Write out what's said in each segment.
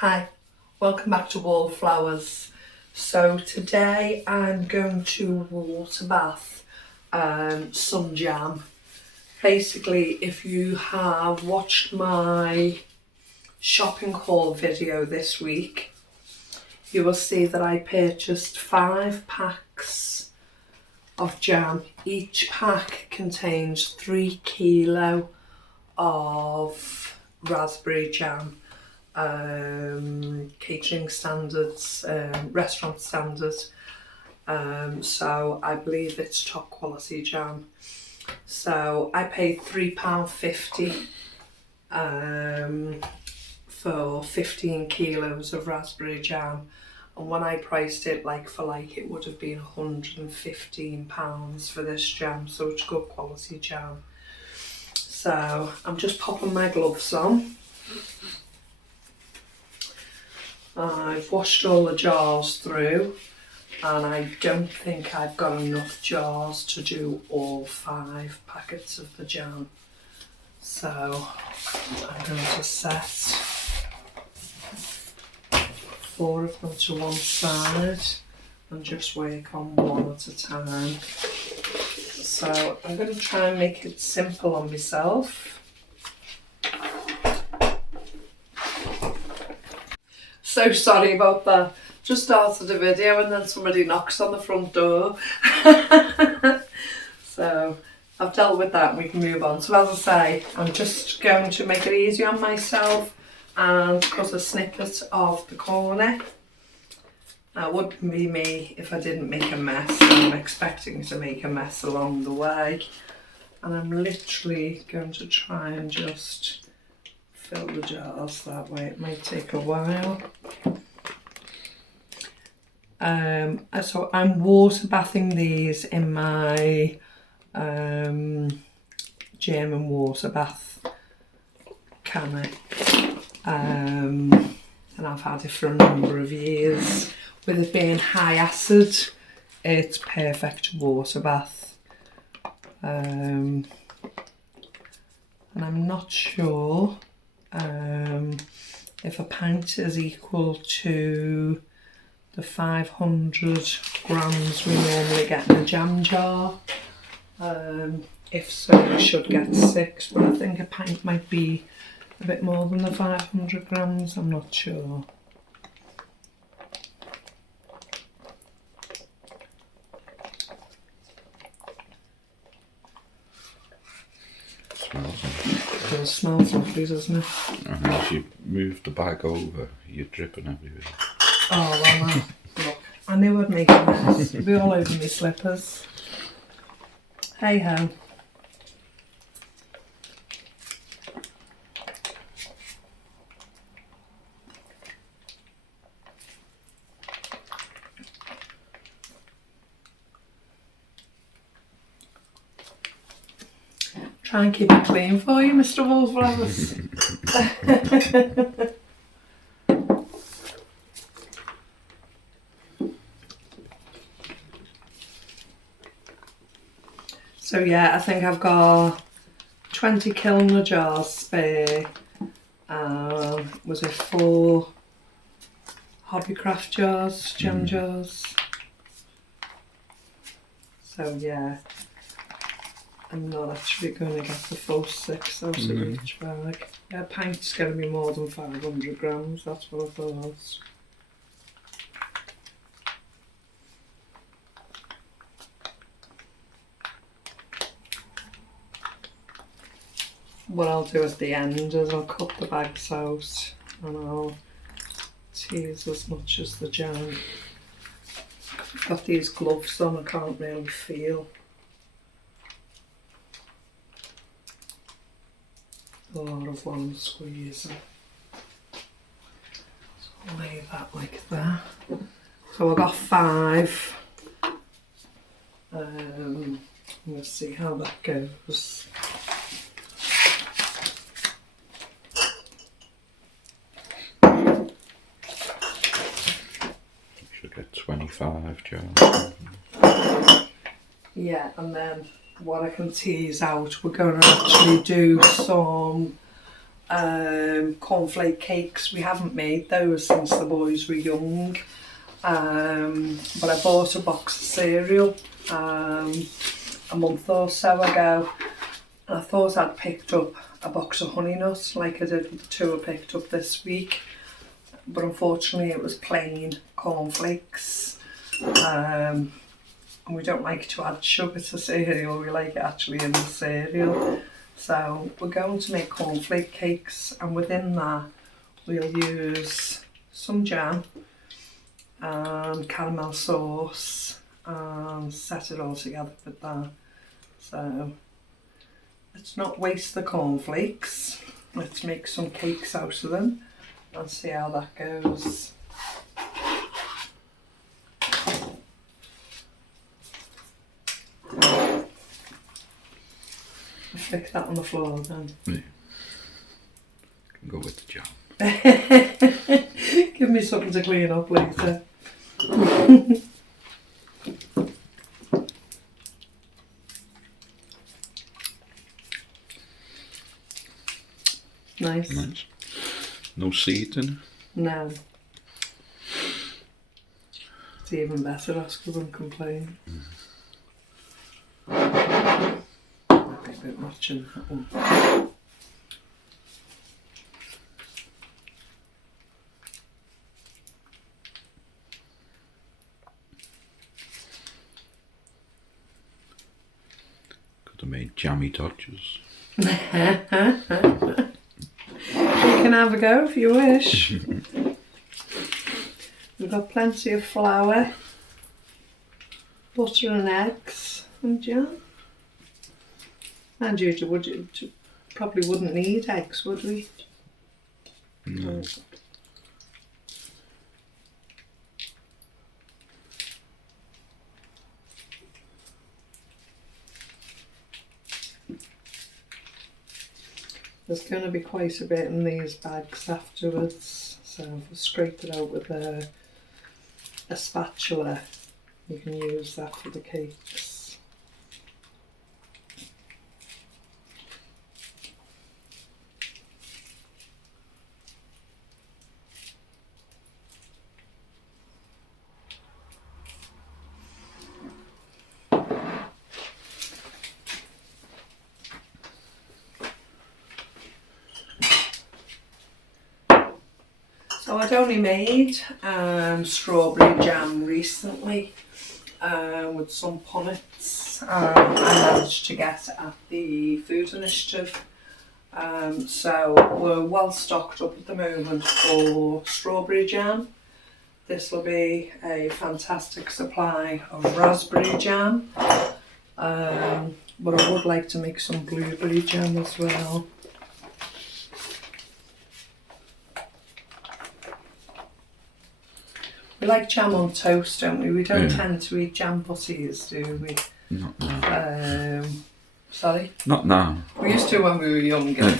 Hi, welcome back to Wallflowers. So today I'm going to water bath some jam. Basically, if you have watched my shopping haul video this week, you will see that I purchased 5 packs of jam. Each pack contains 3 kilo of raspberry jam. Catering standards, restaurant standards, so I believe it's top quality jam. So I paid £3.50 for 15 kilos of raspberry jam, and when I priced it like for like, it would have been £115 for this jam, so it's good quality jam. So I'm just popping my gloves on. I've washed all the jars through, and I don't think I've got enough jars to do all 5 packets of the jam. So I'm going to set 4 of them to one side and just work on one at a time. So I'm going to try and make it simple on myself. So sorry about that. Just started the video and then somebody knocks on the front door. So I've dealt with that and we can move on. So as I say, I'm just going to make it easy on myself and cut a snippet of the corner. That wouldn't be me if I didn't make a mess. I'm expecting to make a mess along the way. And I'm literally going to try and just fill the jars that way. It might take a while. So I'm water bathing these in my German water bath canner, and I've had it for a number of years. With it being high acid, it's perfect water bath. And I'm not sure if a pint is equal to the 500 grams we normally get in a jam jar. If so, we should get 6, but I think a pint might be a bit more than the 500 grams, I'm not sure. It smells lovely, doesn't it? And as you move the bag over, you're dripping everywhere. Oh, well, look, I knew I'd make a mess. It'd be all over my slippers. Hey ho. Try and keep it clean for you, Mr. Wallflowers. So yeah, I think I've got 20 kilner jars spare. Was it 4 Hobbycraft jars, jam jars? So yeah, I'm not actually going to get the full 6 out of each bag. Yeah, a pint's going to be more than 500 grams, that's what I thought. What I'll do at the end is I'll cut the bags out and I'll tease as much as the jam. I've got these gloves on, I can't really feel. A lot of one squeezing. So I'll lay that like that. So I've got 5. We'll see how that goes. Get 25 jars. Yeah, and then what I can tease out, we're going to actually do some cornflake cakes. We haven't made those since the boys were young. But I bought a box of cereal a month or so ago, and I thought I'd picked up a box of honey nuts like I did with the two I picked up this week, but unfortunately it was plain cornflakes, and we don't like to add sugar to cereal, we like it actually in the cereal. So we're going to make cornflake cakes, and within that we'll use some jam and caramel sauce and set it all together with that. So let's not waste the cornflakes, let's make some cakes out of them and see how that goes. Stick that on the floor then. Yeah. Can go with the jam. Give me something to clean up later. Nice. Nice. No seeds in it? No. It's even better, Oscar won't complain. Might be a bit much in that one. Could have made jammy dodgers. You can have a go if you wish. We've got plenty of flour, butter and eggs and jam. And you probably wouldn't need eggs, would we? No. There's going to be quite a bit in these bags afterwards, so if I scrape it out with a spatula, you can use that for the cakes. So I'd only made strawberry jam recently with some punnets I managed to get at the Food Initiative. So we're well stocked up at the moment for strawberry jam. This will be a fantastic supply of raspberry jam, but I would like to make some blueberry jam as well. We like jam on toast, don't we? We don't tend to eat jam butties, do we? Not now. Sorry? Not now. We used to when we were younger.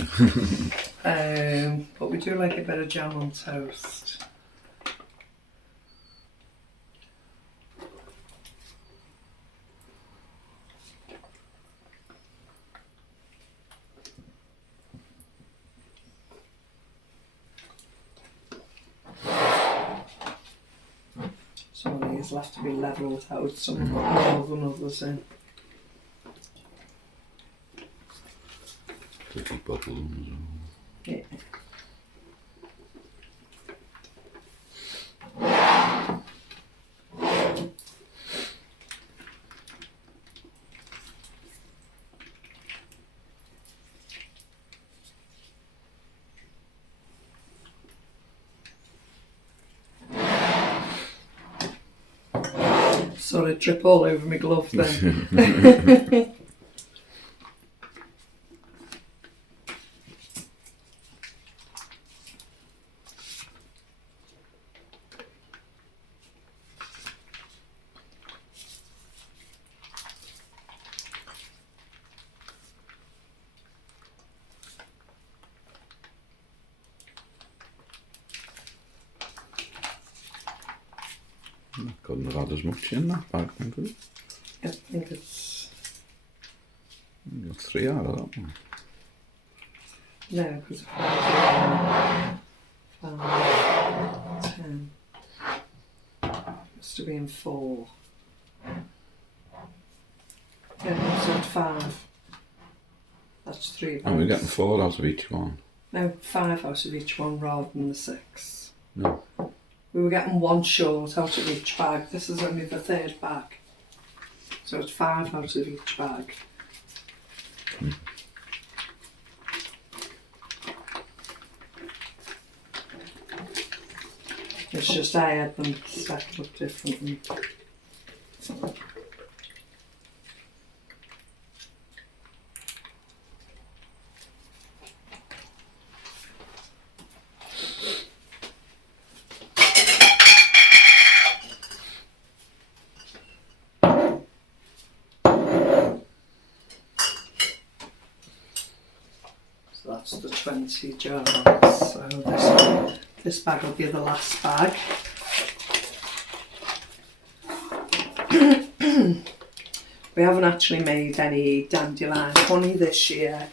But we do like a bit of jam on toast. Some of these will have to be levelled out, some have got more than others in. Little bubbles. Yeah. Sorry, drip all over my glove then. Couldn't have had as much in that bag, then, could it? I think it's... You got 3 out of that one. No, because if I do 5, 10, must have been 4. Yeah, so 5. That's 3 bags. And we're getting 4 out of each one. No, 5 out of each one rather than the 6. No. We were getting 1 short out of each bag. This is only the 3rd bag. So it's 5 out of each bag. It's just I had them stacked up differently. So that's the 20 jars. So this bag will be the last bag. We haven't actually made any dandelion honey this year.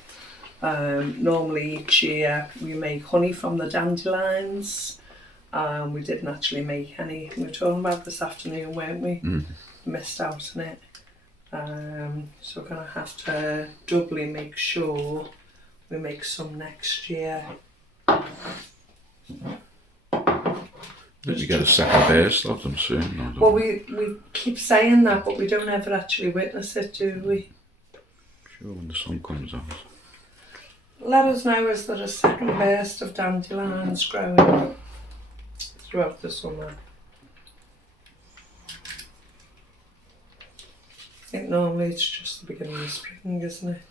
Normally each year we make honey from the dandelions. We didn't actually make any. We were talking about this afternoon, weren't we? Missed out on it. So we're going to have to doubly make sure we make some next year. Did you get a second burst of them soon? Well, we keep saying that, but we don't ever actually witness it, do we? Sure, when the sun comes out. Let us know, is there a second burst of dandelions growing throughout the summer? I think normally it's just the beginning of spring, isn't it?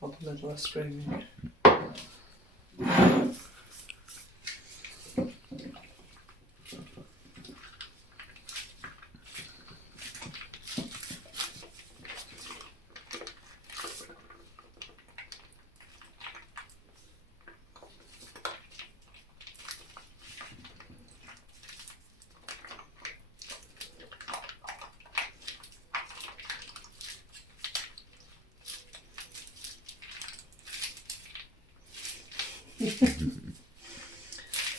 Or the middle of spring.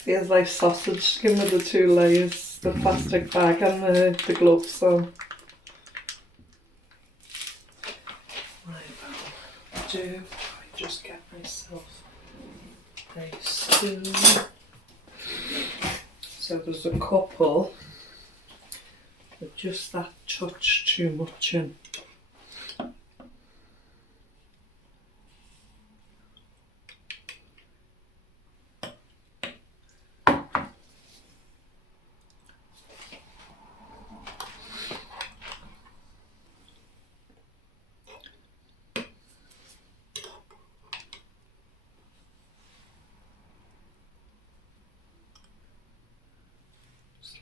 Feels like sausage skin with the 2 layers, the plastic bag and the gloves on. Right, I'll do, I just get myself a spoon. So there's a couple with just that touch too much in.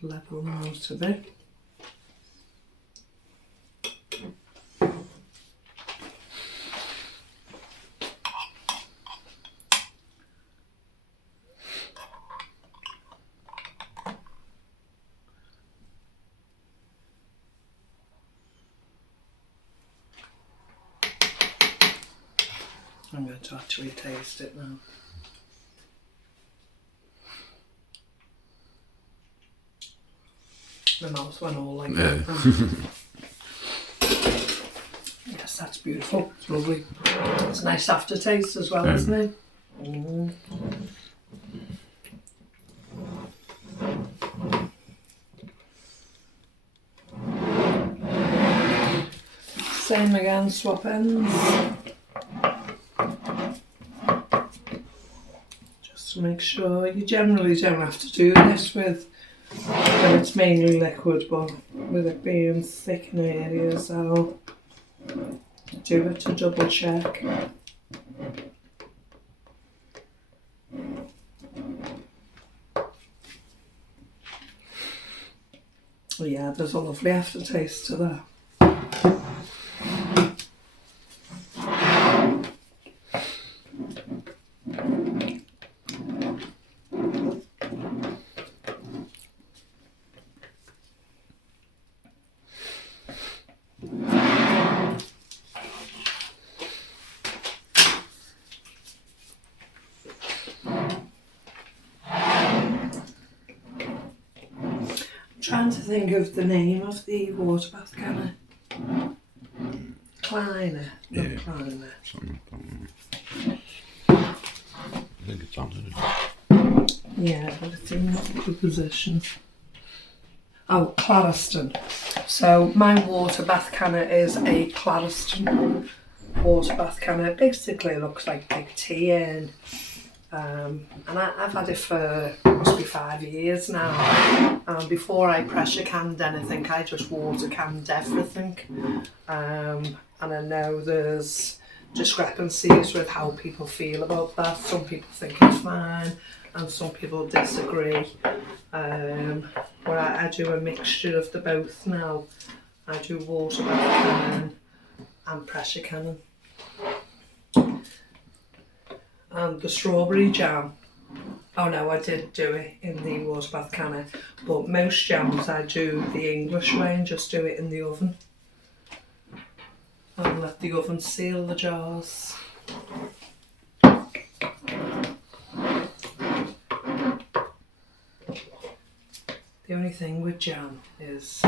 Level them out a bit. I'm going to actually taste it now. My mouth went all like that. Yes, that's beautiful. It's lovely. It's a nice aftertaste as well, isn't it? Same again, swap ends. Just to make sure. You generally don't have to do this with when it's mainly liquid, but with it being thick in areas, I'll do it to double check. Oh yeah, there's a lovely aftertaste to that. Trying to think of the name of the water bath canner. Kleiner. Yeah. Kleiner. Something like that. I think it's on it. Yeah, but it's in not good position. Oh, Clariston. So my water bath canner is a Clariston water bath canner. It basically looks like big tea in. And I've had it for must be 5 years now. Before I pressure canned anything, I just water canned everything. And I know there's discrepancies with how people feel about that. Some people think it's fine and some people disagree. But I do a mixture of the both now. I do water bath cannon and pressure cannon. And the strawberry jam, oh no, I did do it in the water bath canner, but most jams I do the English way and just do it in the oven. And let the oven seal the jars. The only thing with jam is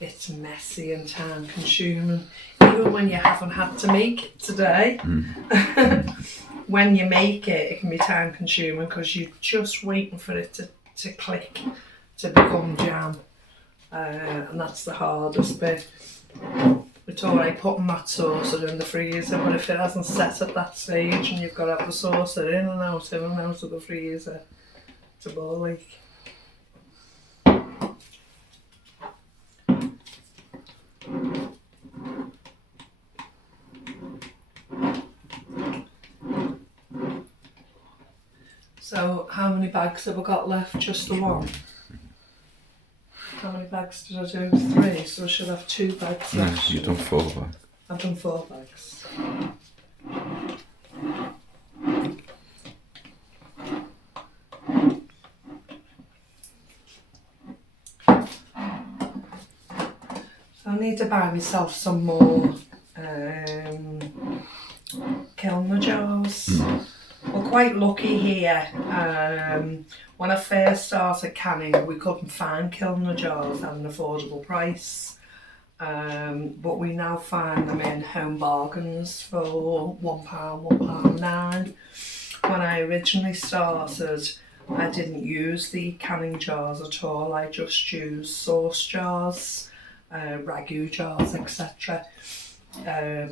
it's messy and time consuming. Even when you haven't had to make it today, when you make it, it can be time consuming because you're just waiting for it to click to become jam. And that's the hardest bit. It's alright putting that saucer in the freezer, but if it hasn't set at that stage and you've got to have the saucer in and out of the freezer, it's a ball ache. So how many bags have I got left? Just the one? How many bags did I do? 3, so I should have 2 bags left. You've done 4 bags. I've done 4 bags. So I need to buy myself some more kilner jars. We're quite lucky here. When I first started canning, we couldn't find kilner jars at an affordable price. But we now find them in Home Bargains for £1, £1.9. When I originally started, I didn't use the canning jars at all. I just used sauce jars, ragu jars, etc.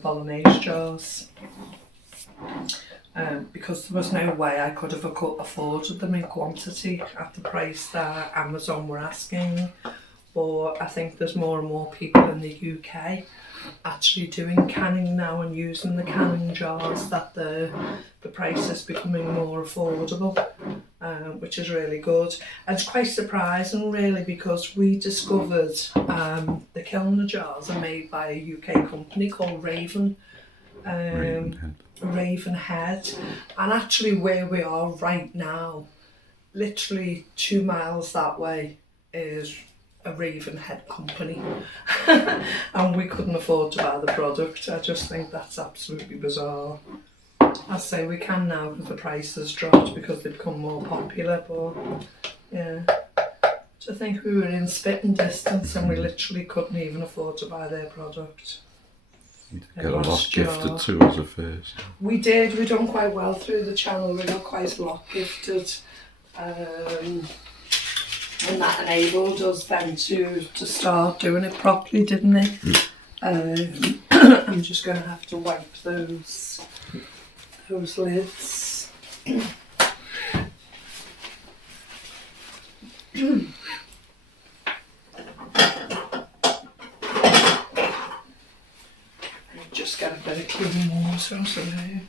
Bolognese jars. Because there was no way I could have afforded them in quantity at the price that Amazon were asking. But I think there's more and more people in the UK actually doing canning now and using the canning jars, that the price is becoming more affordable, which is really good. And it's quite surprising really, because we discovered the kilner jars are made by a UK company called Ravenhead, and actually where we are right now, literally 2 miles that way, is a Ravenhead company. And we couldn't afford to buy the product. I just think that's absolutely bizarre. I say we can now because the price has dropped because they've become more popular, but yeah. So I think we were in spitting distance and we literally couldn't even afford to buy their product. Get a lot gifted to us at first. We did. We done quite well through the channel. We got quite a lot gifted, and that enabled us then to start doing it properly, didn't it? I'm just going to have to wipe those lids. Just get a bit of clean water or something.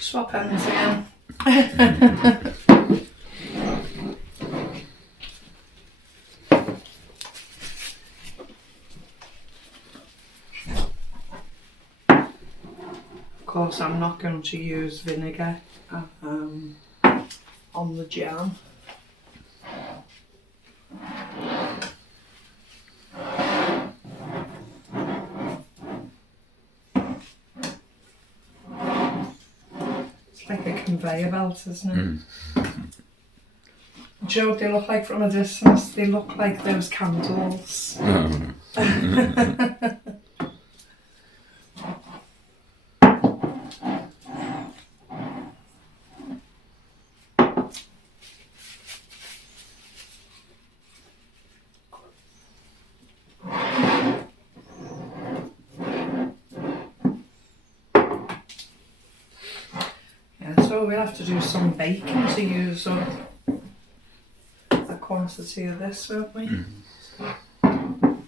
Swap ends again. Of course, I'm not going to use vinegar on the jam. It's like a conveyor belt, isn't it? Do you know what they look like from a distance? They look like those candles. So we'll have to do some baking to use up a quantity of this, won't we? And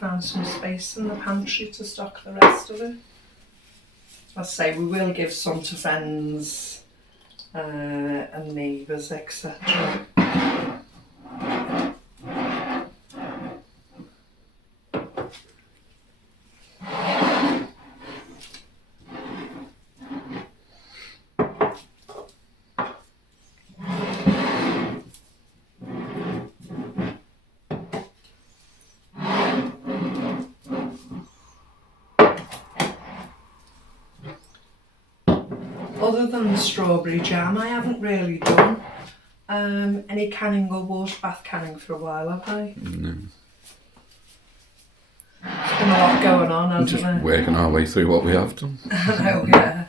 find some space in the pantry to stock the rest of it. As I say, we will give some to friends and neighbours, etc. Other than the strawberry jam, I haven't really done any canning or water bath canning for a while, have I? No. There's been a lot going on, hasn't Just there? working our way through what we have done. Oh yeah.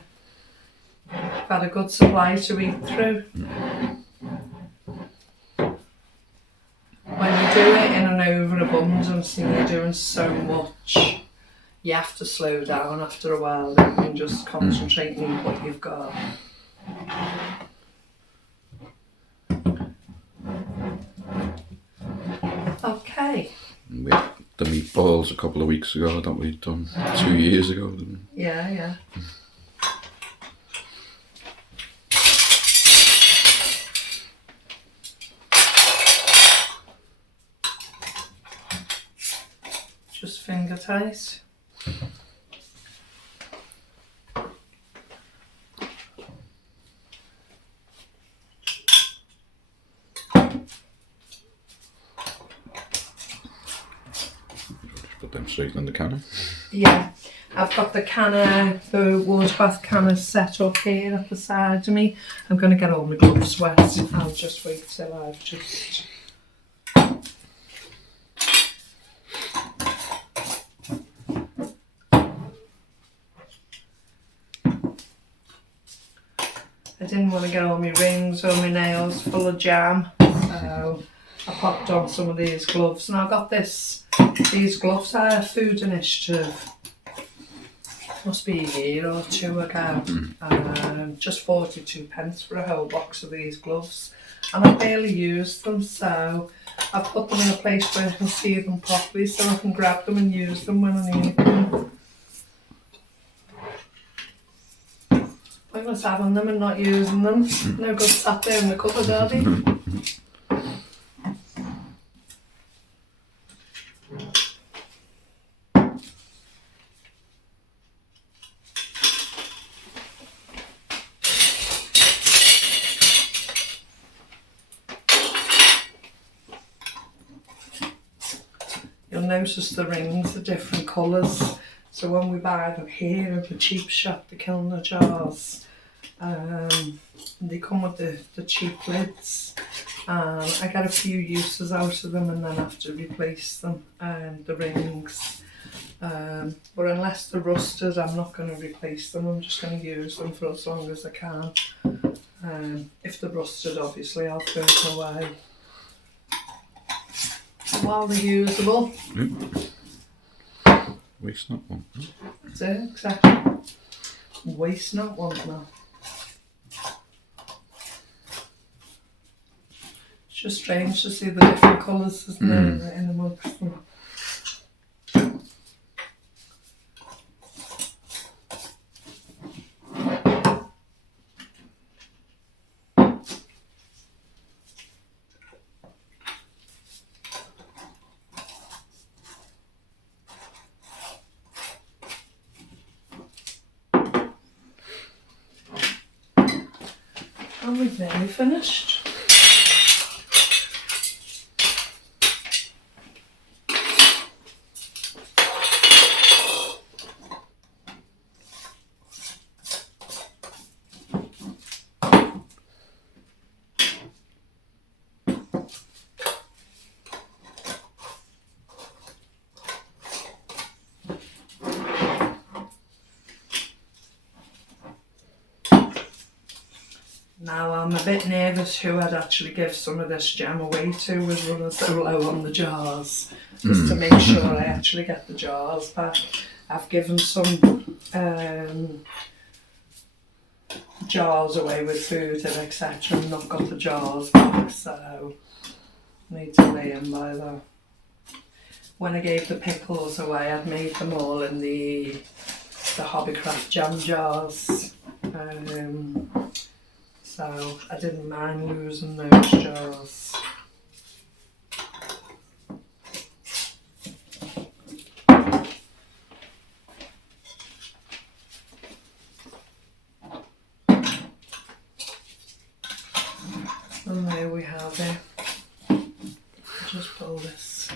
I've had a good supply to eat through. When you do it in an overabundance and you're doing so much, you have to slow down after a while and just concentrate on what you've got. Okay. We had the meatballs a couple of weeks ago that we'd done 2 years ago, didn't we? Yeah. Just finger tight. Put them straight in the canner. Yeah, I've got the water bath canner set up here at the side of me. I'm going to get all my gloves wet. I'll just wait till I've just... I didn't want to get all my rings or my nails full of jam, so I popped on some of these gloves, and I got these gloves are Food Initiative. Must be a year or two ago. Just 42 pence for a whole box of these gloves, and I barely used them, so I've put them in a place where I can see them properly, so I can grab them and use them when I need them. Pointless having them and not using them. No good sat there in the cupboard, are they? You'll notice the rings are different colours. So when we buy them here at the cheap shop, the Kilner jars, they come with the cheap lids. I get a few uses out of them and then have to replace them, the rings. But unless they're rusted, I'm not going to replace them. I'm just going to use them for as long as I can. If they're rusted, obviously, I'll throw them away. While they're usable. Waste not one. That's it, exactly. Waste not, want not. It's just strange to see the different colours, isn't it, in the mugs. And we've nearly finished. Now I'm a bit nervous who I'd actually give some of this jam away to with running so low on the jars. Just to make sure I actually get the jars back. I've given some jars away with food and etc. and not got the jars back, so need to lay in by that. When I gave the pickles away, I'd made them all in the Hobbycraft jam jars. So I didn't mind losing those jars. And there we have it. Just pull this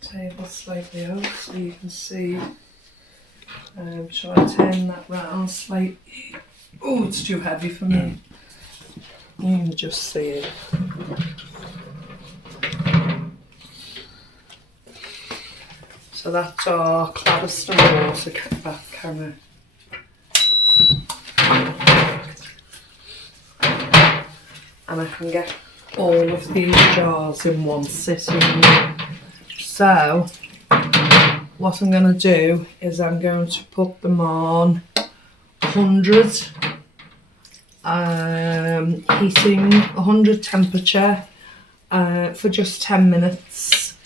table slightly out so you can see. Shall I turn that round slightly? Oh, it's too heavy for me. You can just see it. So that's our Cladiston water bath camera. And I can get all of these jars in one sitting. So what I'm going to do is I'm going to put them on 100 heating, 100 temperature for just 10 minutes,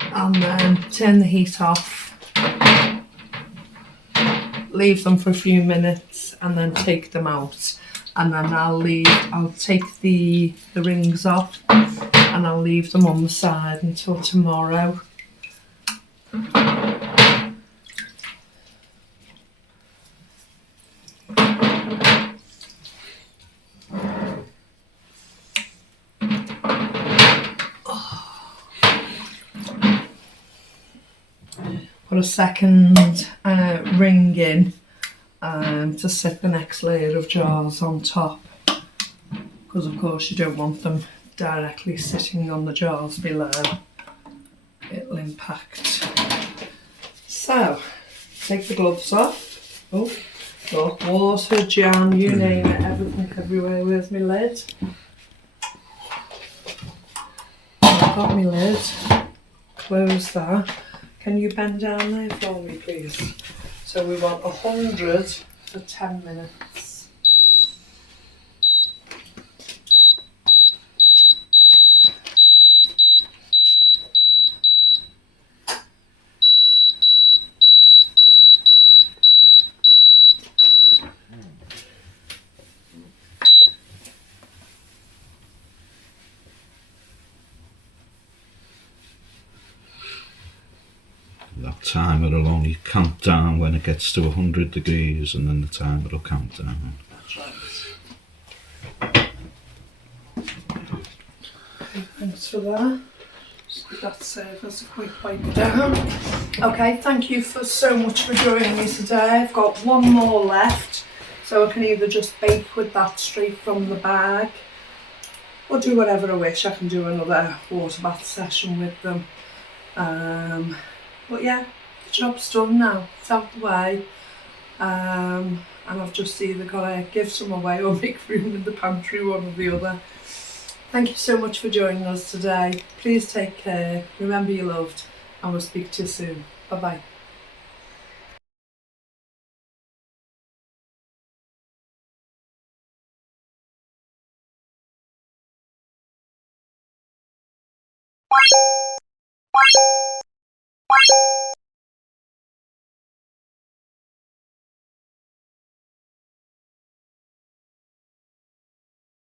and then turn the heat off, leave them for a few minutes and then take them out, and then I'll take the rings off and I'll leave them on the side until tomorrow. Put a second ring in to set the next layer of jars on top, because of course you don't want them directly sitting on the jars below, it'll impact. So take the gloves off. Oh, look, water, jam, you name it, everything everywhere. Where's my lid? I've got my lid. Close that. Can you bend down there for me, please? So we want 100 for 10 minutes. That timer will only count down when it gets to 100 degrees, and then the timer will count down. That's right. Okay, thanks for that. That serves as a quick wipe down. Okay, thank you so much for joining me today. I've got one more left, so I can either just bake with that straight from the bag or do whatever I wish. I can do another water bath session with them. But yeah, the job's done now, it's out the way, and I've just either got to give some away or make room in the pantry, one or the other. Thank you so much for joining us today. Please take care, remember you're loved, and we'll speak to you soon. Bye bye.